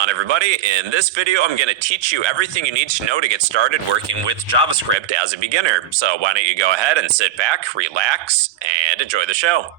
on, everybody? In this video, I'm going to teach you everything you need to know to get started working with JavaScript as a beginner. So why don't you go ahead and sit back, relax, and enjoy the show.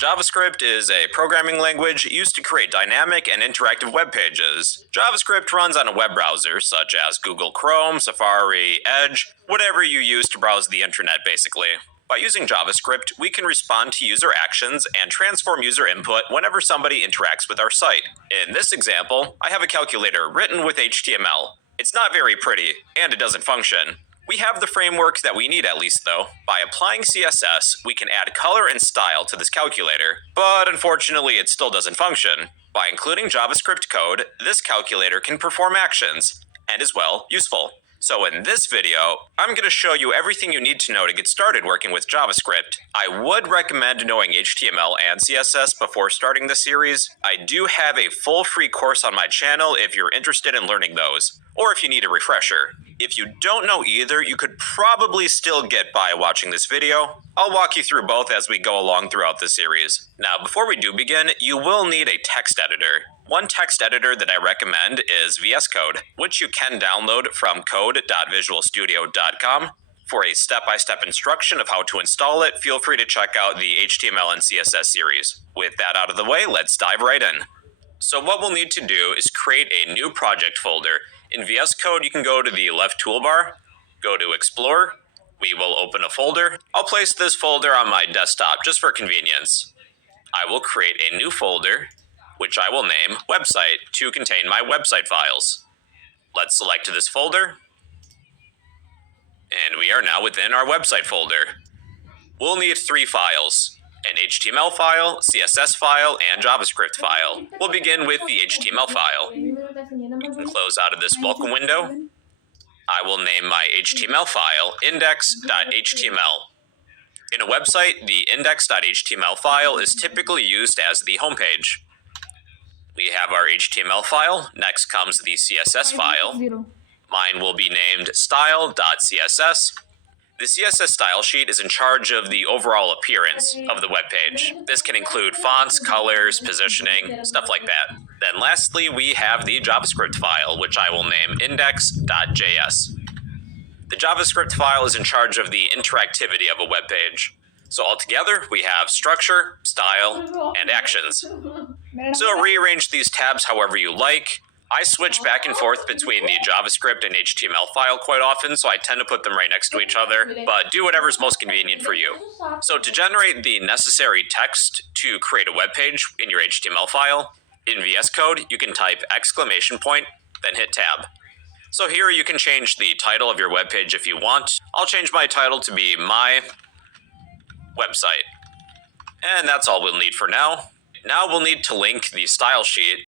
JavaScript is a programming language used to create dynamic and interactive web pages. JavaScript runs on a web browser such as Google Chrome, Safari, Edge, whatever you use to browse the internet basically. By using JavaScript, we can respond to user actions and transform user input whenever somebody interacts with our site. In this example, I have a calculator written with HTML. It's not very pretty, and it doesn't function. We have the framework that we need at least though. By applying CSS, we can add color and style to this calculator, but unfortunately it still doesn't function. By including JavaScript code, this calculator can perform actions, and is well, useful. So in this video, I'm going to show you everything you need to know to get started working with JavaScript. I would recommend knowing HTML and CSS before starting the series. I do have a full free course on my channel if you're interested in learning those, or if you need a refresher. If you don't know either, you could probably still get by watching this video. I'll walk you through both as we go along throughout the series. Now, before we do begin, you will need a text editor. One text editor that I recommend is VS Code, which you can download from code.visualstudio.com. For a step-by-step instruction of how to install it, feel free to check out the HTML and CSS series. With that out of the way, let's dive right in. So what we'll need to do is create a new project folder. In VS Code, you can go to the left toolbar, go to Explore. We will open a folder. I'll place this folder on my desktop just for convenience. I will create a new folder, which I will name Website to contain my website files. Let's select this folder. And we are now within our website folder. We'll need 3 files: an HTML file, CSS file, and JavaScript file. We'll begin with the HTML file. We can close out of this welcome window. I will name my HTML file index.html. In a website, the index.html file is typically used as the homepage. We have our HTML file. Next comes the CSS file. Mine will be named style.css. The CSS style sheet is in charge of the overall appearance of the web page. This can include fonts, colors, positioning, stuff like that. Then lastly, we have the JavaScript file, which I will name index.js. The JavaScript file is in charge of the interactivity of a web page. So altogether, we have structure, style, and actions. So rearrange these tabs however you like. I switch back and forth between the JavaScript and HTML file quite often, so I tend to put them right next to each other, but do whatever's most convenient for you. So to generate the necessary text to create a web page in your HTML file, in VS Code, you can type exclamation point, then hit tab. So here you can change the title of your web page if you want. I'll change my title to be My Website. And that's all we'll need for now. Now we'll need to link the style sheet